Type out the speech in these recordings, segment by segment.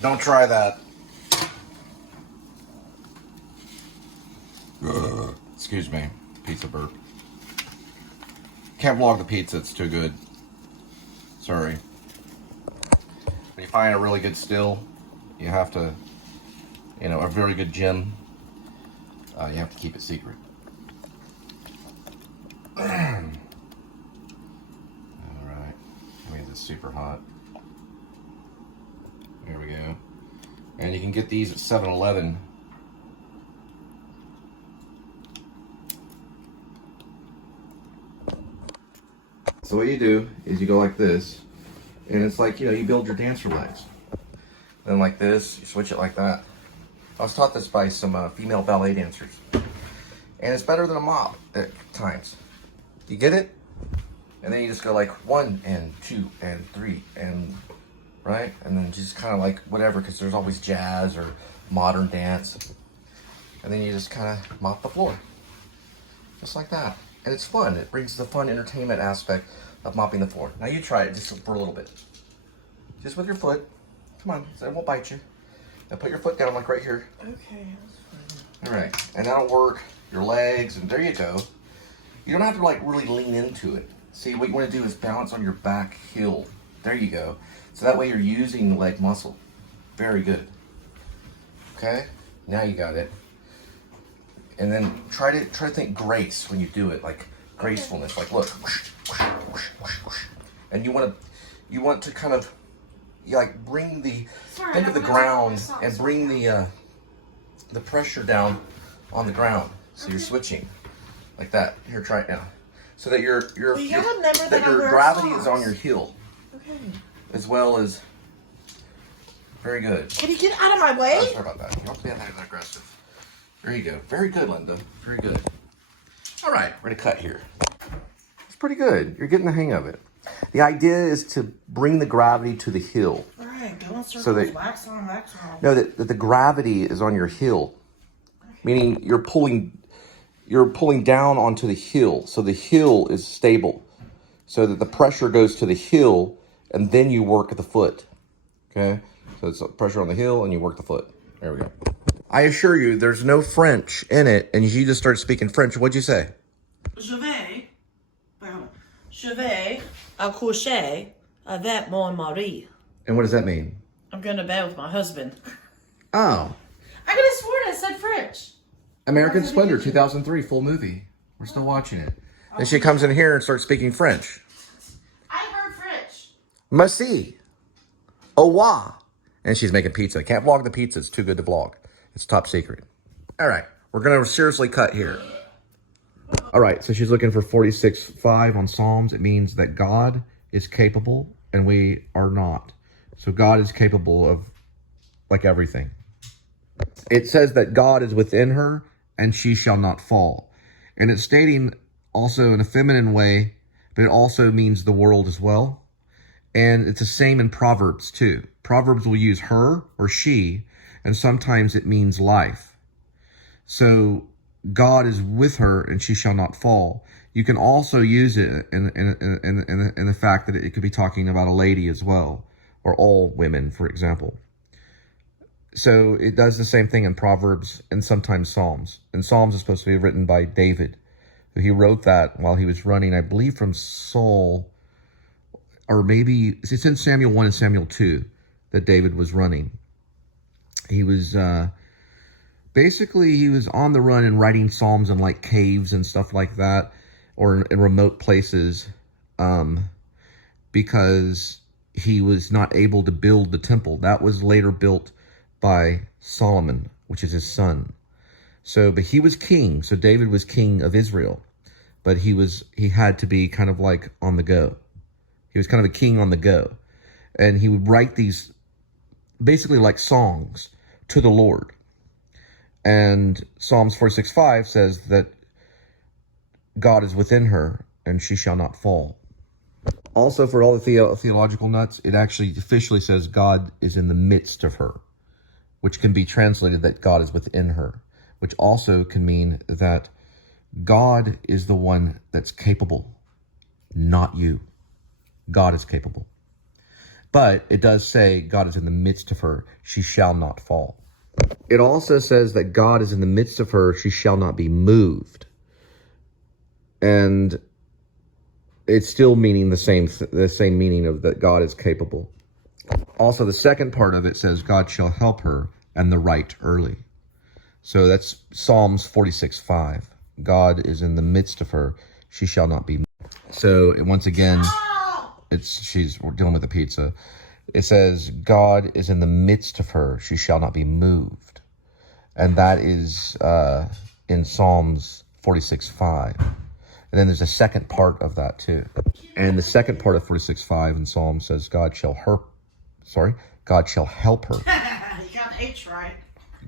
Don't try that. Excuse me. Pizza burp. Can't vlog the pizza. It's too good. Sorry. When you find a really good still, you have to, you know, a very good gem, you have to keep it secret. Alright. I mean, it's super hot. There we go. And you can get these at 7-Eleven. So what you do is you go like this, and it's like, you know, you build your dancer legs. Then like this, you switch it like that. I was taught this by some female ballet dancers. And it's better than a mop at times. You get it? And then you just go like 1 and 2 and 3 and, right? And then just kind of like whatever, because there's always jazz or modern dance. And then you just kind of mop the floor. Just like that. And it's fun. It brings the fun entertainment aspect of mopping the floor. Now you try it just for a little bit. Just with your foot. Come on, so it won't bite you. Now put your foot down like right here. Okay, that's fine. All right, and that'll work your legs, and there you go. You don't have to like really lean into it. See, what you want to do is balance on your back heel. There you go. So that way you're using leg muscle. Very good. Okay, now you got it. And then try to think grace when you do it, like gracefulness. Like look, whoosh, whoosh, whoosh, whoosh, whoosh. And you want to kind of like bring the into the ground and bring the pressure down on the ground. So you're switching like that. Here, try it now. So that your gravity is on your heel, okay, as well as very good. Can you get out of my way? Oh, sorry about that. You don't have to be that aggressive. There you go. Very good, Linda. Very good. All right, we're gonna cut here. It's pretty good. You're getting the hang of it. The idea is to bring the gravity to the heel. All right, go in circles, So that, wax on, wax on. no, that the gravity is on your heel, meaning you're pulling down onto the heel, so the heel is stable, so that the pressure goes to the heel, and then you work at the foot. Okay, so it's pressure on the heel, and you work the foot. There we go. I assure you, there's no French in it, and you just start speaking French. What'd you say? Je vais accoucher avec mon mari. And what does that mean? I'm going to bed with my husband. Oh. I could have sworn I said French. American Splendor, 2003, full movie. We're still watching it. Then she comes in here and starts speaking French. I heard French. Merci. Au revoir. And she's making pizza. Can't vlog the pizza. It's too good to vlog. It's top secret. All right. We're going to seriously cut here. All right. So she's looking for 46:5 on Psalms. It means that God is capable and we are not. So God is capable of like everything. It says that God is within her and she shall not fall. And it's stating also in a feminine way, but it also means the world as well. And it's the same in Proverbs too. Proverbs will use her or she, and sometimes it means life. So God is with her and she shall not fall. You can also use it in the fact that it could be talking about a lady as well, or all women, for example. So it does the same thing in Proverbs and sometimes Psalms. And Psalms is supposed to be written by David. He wrote that while he was running, I believe, from Saul, or maybe it's in Samuel 1 and Samuel 2 that David was running. He was basically he was on the run and writing Psalms in like caves and stuff like that, or in remote places, because he was not able to build the temple. That was later built by Solomon, which is his son. So, but he was king. So David was king of Israel, but he had to be kind of like on the go. He was kind of a king on the go. And he would write these basically like songs to the Lord. And Psalms 46:5 says that God is within her and she shall not fall. Also, for all the theological nuts, it actually officially says God is in the midst of her, which can be translated that God is within her, which also can mean that God is the one that's capable, not you. God is capable. But it does say God is in the midst of her. She shall not fall. It also says that God is in the midst of her. She shall not be moved. And it's still meaning the same meaning of that God is capable. Also, the second part of it says, God shall help her and the right early. So that's Psalms 46:5. God is in the midst of her. She shall not be moved. So once again, we're dealing with the pizza. It says, God is in the midst of her. She shall not be moved. And that is in Psalms 46:5. And then there's a second part of that too. And the second part of 46:5 in Psalm says, God shall help her. You got the H right.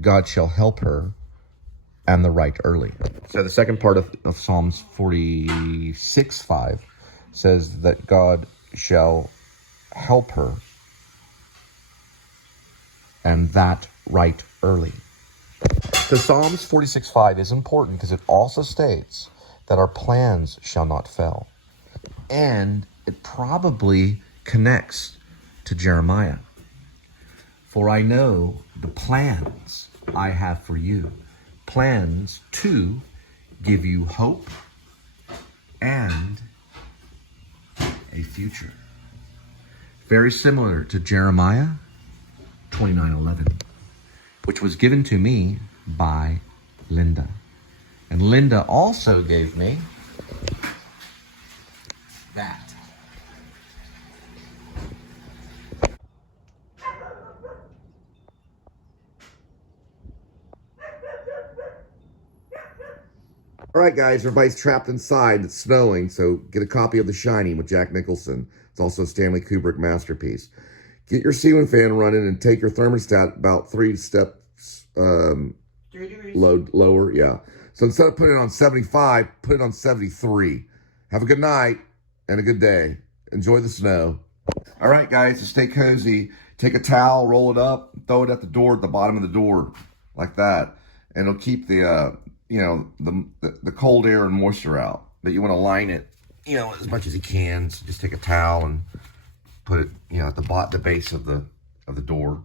God shall help her and the right early. So the second part of Psalms 46:5 says that God shall help her and that right early. So Psalms 46:5 is important because it also states that our plans shall not fail. And it probably connects to Jeremiah. For I know the plans I have for you, plans to give you hope and a future. Very similar to Jeremiah 29:11, which was given to me by Linda. And Linda also gave me that. All right, guys, everybody's trapped inside. It's snowing, so get a copy of The Shining with Jack Nicholson. It's also a Stanley Kubrick masterpiece. Get your ceiling fan running and take your thermostat about 3 steps 3 degrees. lower. Yeah. So instead of putting it on 75, put it on 73. Have a good night and a good day. Enjoy the snow. All right, guys, to stay cozy, take a towel, roll it up, throw it at the door, at the bottom of the door, like that. And it'll keep the cold air and moisture out. But you want to line it, as much as you can. So just take a towel and put it, at the base of the door.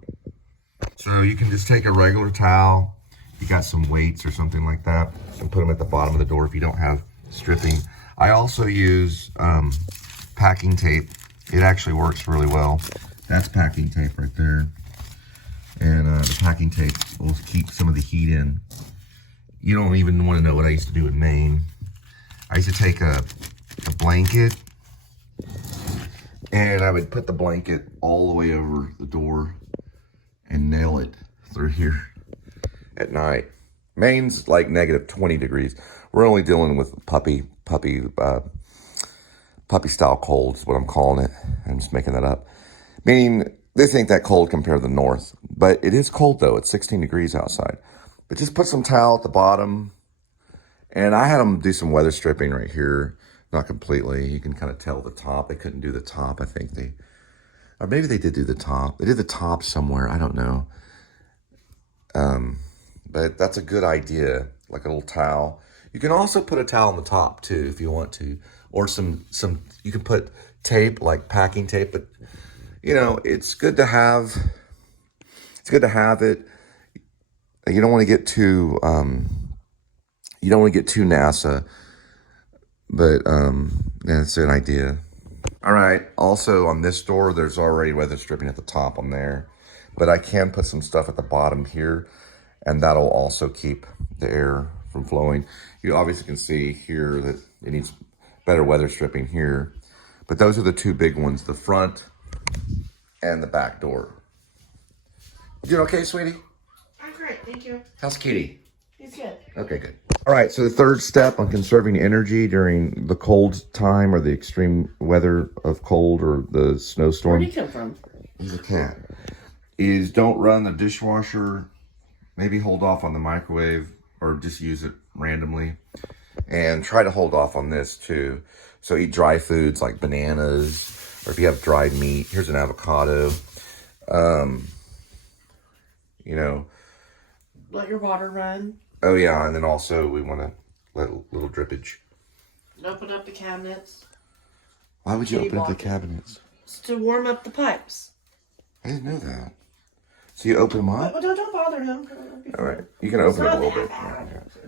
So you can just take a regular towel. You got some weights or something like that, and put them at the bottom of the door if you don't have stripping. I also use packing tape. It actually works really well. That's packing tape right there. And the packing tape will keep some of the heat in. You don't even want to know what I used to do in Maine. I used to take a blanket, and I would put the blanket all the way over the door and nail it through here at night. Maine's like negative 20 degrees. We're only dealing with puppy style cold is what I'm calling it. I'm just making that up. Meaning they think that cold compared to the north, but it is cold though. It's 16 degrees outside. But just put some towel at the bottom. And I had them do some weather stripping right here. Not completely. You can kind of tell the top. They couldn't do the top. I think or maybe they did do the top. They did the top somewhere. I don't know. But that's a good idea, like a little towel. You can also put a towel on the top too, if you want to, or some. You can put tape, like packing tape. But it's good to have. It's good to have it. You don't want to get too. You don't want to get too NASA. But that's an idea. All right. Also on this door, there's already weather stripping at the top on there, but I can put some stuff at the bottom here. And that'll also keep the air from flowing. You obviously can see here that it needs better weather stripping here. But those are the two big ones, the front and the back door. You doing okay, sweetie? I'm great, thank you. How's Kitty? He's good. Okay, good. All right, so the third step on conserving energy during the cold time or the extreme weather of cold or the snowstorm. Where'd he come from? He's a cat. Is don't run the dishwasher. Maybe hold off on the microwave or just use it randomly. And try to hold off on this too. So eat dry foods like bananas, or if you have dried meat, here's an avocado. Let your water run. Oh yeah, and then also we want to let a little drippage. Open up the cabinets. Why would you open up the cabinets? It's to warm up the pipes. I didn't know that. So you open them up? Well, don't bother him. All right. You can open it a not little that bit. bad. Yeah.